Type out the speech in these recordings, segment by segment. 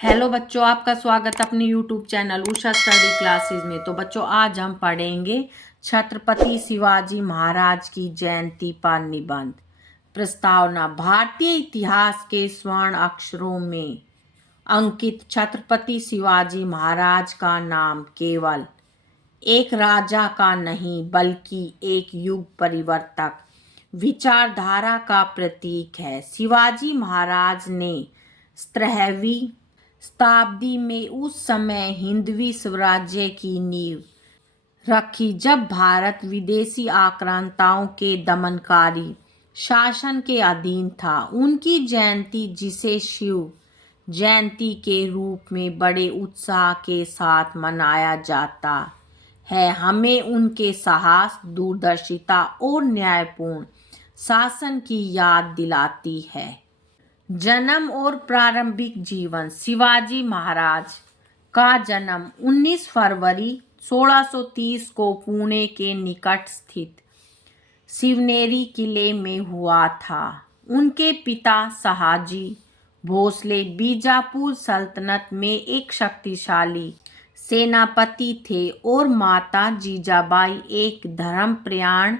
Hello बच्चों, आपका स्वागत अपने YouTube channel Usha study classes में। तो बच्चों, आज हम पढ़ेंगे छत्रपति शिवाजी महाराज की जयंती पर निबंध। प्रस्तावना। भारतीय इतिहास के स्वर्ण अक्षरों में अंकित छत्रपति शिवाजी महाराज का नाम केवल एक राजा का नहीं बल्कि एक युग परिवर्तक विचारधारा का प्रतीक है। शिवाजी महाराज ने 13वीं शताब्दी में उस समय हिंदवी स्वराज्य की नींव रखी जब भारत विदेशी आक्रांताओं के दमनकारी शासन के अधीन था। उनकी जयंती, जिसे शिव जयंती के रूप में बड़े उत्साह के साथ मनाया जाता है, हमें उनके साहस, दूरदर्शिता और न्यायपूर्ण शासन की याद दिलाती है। जन्म और प्रारंभिक जीवन। शिवाजी महाराज का जन्म 19 फरवरी 1630 को पुणे के निकट स्थित शिवनेरी किले में हुआ था। उनके पिता शहाजी भोसले बीजापुर सल्तनत में एक शक्तिशाली सेनापति थे और माता जीजाबाई एक धर्मपरायण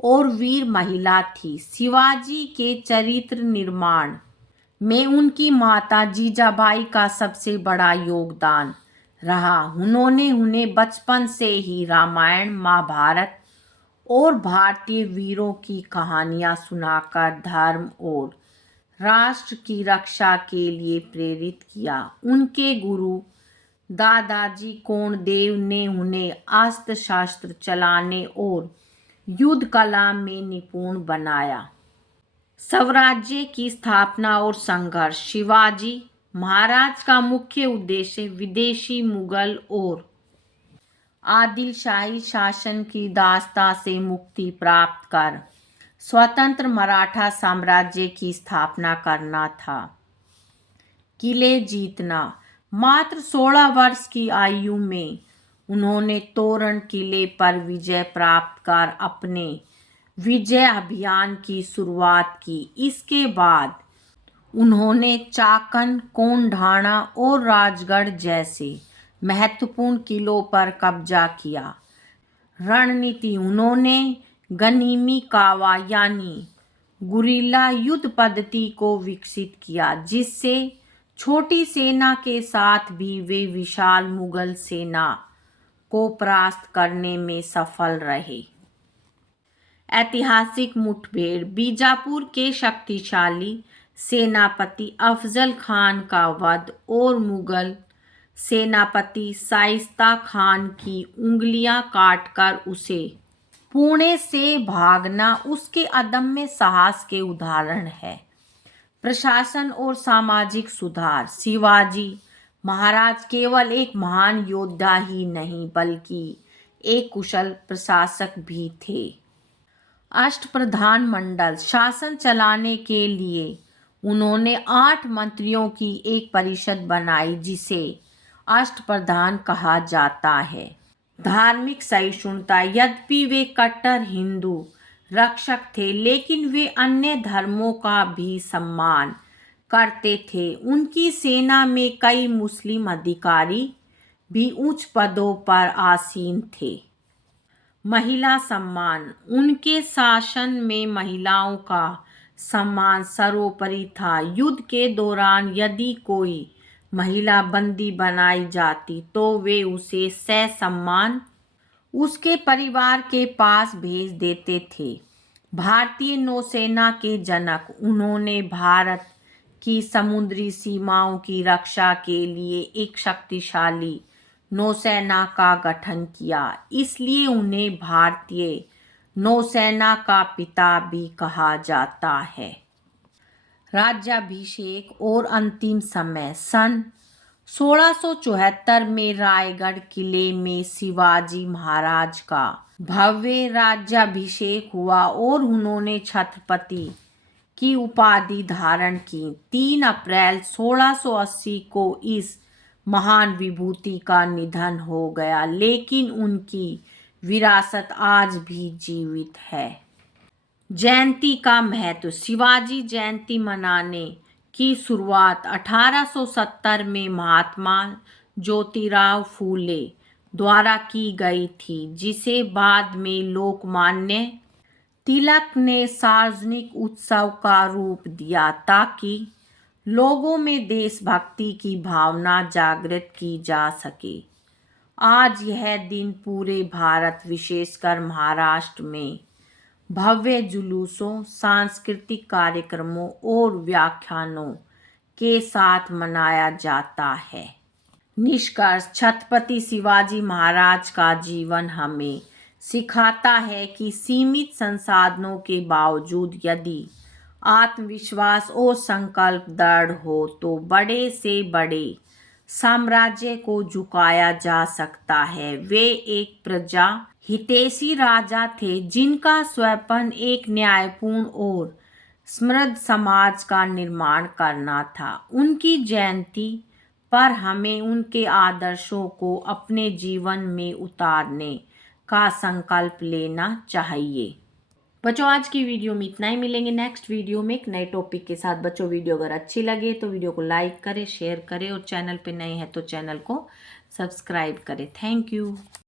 और वीर महिला थी। शिवाजी के चरित्र निर्माण में उनकी माता जीजाबाई का सबसे बड़ा योगदान रहा। उन्होंने उन्हें बचपन से ही रामायण, महाभारत और भारतीय वीरों की कहानियां सुनाकर धर्म और राष्ट्र की रक्षा के लिए प्रेरित किया। उनके गुरु दादाजी कोंडदेव ने उन्हें अस्त्र शस्त्र चलाने और युद्ध कला में निपुण बनाया। स्वराज्य की स्थापना और संघर्ष। शिवाजी महाराज का मुख्य उद्देश्य विदेशी मुगल और आदिलशाही शासन की दासता से मुक्ति प्राप्त कर स्वतंत्र मराठा साम्राज्य की स्थापना करना था। किले जीतना। मात्र 16 वर्ष की आयु में उन्होंने तोरण किले पर विजय प्राप्त कर अपने विजय अभियान की शुरुआत की। इसके बाद उन्होंने चाकन, कोंढाणा और राजगढ़ जैसे महत्वपूर्ण किलों पर कब्जा किया। रणनीति। उन्होंने गनीमी कावा यानी गुरिल्ला युद्ध पद्धति को विकसित किया, जिससे छोटी सेना के साथ भी वे विशाल मुगल सेना को परास्त करने में सफल रहे। ऐतिहासिक मुठभेड़। बीजापुर के शक्तिशाली सेनापति अफजल खान का वध और मुगल सेनापति शाइस्ता खान की उंगलियां काटकर उसे पुणे से भागना उसके अदम्य साहस के उदाहरण है। प्रशासन और सामाजिक सुधार। शिवाजी महाराज केवल एक महान योद्धा ही नहीं बल्कि एक कुशल प्रशासक भी थे। अष्टप्रधान मंडल। शासन चलाने के लिए उन्होंने 8 मंत्रियों की एक परिषद बनाई, जिसे अष्टप्रधान कहा जाता है। धार्मिक सहिष्णुता। यद्यपि वे कट्टर हिंदू रक्षक थे, लेकिन वे अन्य धर्मों का भी सम्मान करते थे। उनकी सेना में कई मुस्लिम अधिकारी भी उच्च पदों पर आसीन थे। महिला सम्मान। उनके शासन में महिलाओं का सम्मान सर्वोपरि था। युद्ध के दौरान यदि कोई महिला बंदी बनाई जाती तो वे उसे ससम्मान उसके परिवार के पास भेज देते थे। भारतीय नौसेना के जनक। उन्होंने भारत की समुद्री सीमाओं की रक्षा के लिए एक शक्तिशाली नौसेना का गठन किया, इसलिए उन्हें भारतीय नौसेना का पिता भी कहा जाता है। राज्याभिषेक और अंतिम समय। सन 1674 में रायगढ़ किले में शिवाजी महाराज का भव्य राज्याभिषेक हुआ और उन्होंने छत्रपति की उपाधि धारण की। 3 अप्रैल 1680 को इस महान विभूति का निधन हो गया, लेकिन उनकी विरासत आज भी जीवित है। जयंती का महत्व। शिवाजी जयंती मनाने की शुरुआत 1870 में महात्मा ज्योतिराव फूले द्वारा की गई थी, जिसे बाद में लोकमान्य तिलक ने सार्वजनिक उत्सव का रूप दिया ताकि लोगों में देशभक्ति की भावना जागृत की जा सके। आज यह दिन पूरे भारत, विशेषकर महाराष्ट्र में भव्य जुलूसों, सांस्कृतिक कार्यक्रमों और व्याख्यानों के साथ मनाया जाता है। निष्कर्ष: छत्रपति शिवाजी महाराज का जीवन हमें सिखाता है कि सीमित संसाधनों के बावजूद यदि आत्मविश्वास और संकल्प दृढ़ हो तो बड़े से बड़े साम्राज्य को झुकाया जा सकता है। वे एक प्रजा हितैषी राजा थे जिनका स्वप्न एक न्यायपूर्ण और समृद्ध समाज का निर्माण करना था। उनकी जयंती पर हमें उनके आदर्शों को अपने जीवन में उतारने का संकल्प लेना चाहिए। बच्चों, आज की वीडियो में इतना ही। मिलेंगे नेक्स्ट वीडियो में एक नए टॉपिक के साथ। बच्चों, वीडियो अगर अच्छी लगे तो वीडियो को लाइक करें, शेयर करें और चैनल पे नए हैं तो चैनल को सब्सक्राइब करें। Thank you.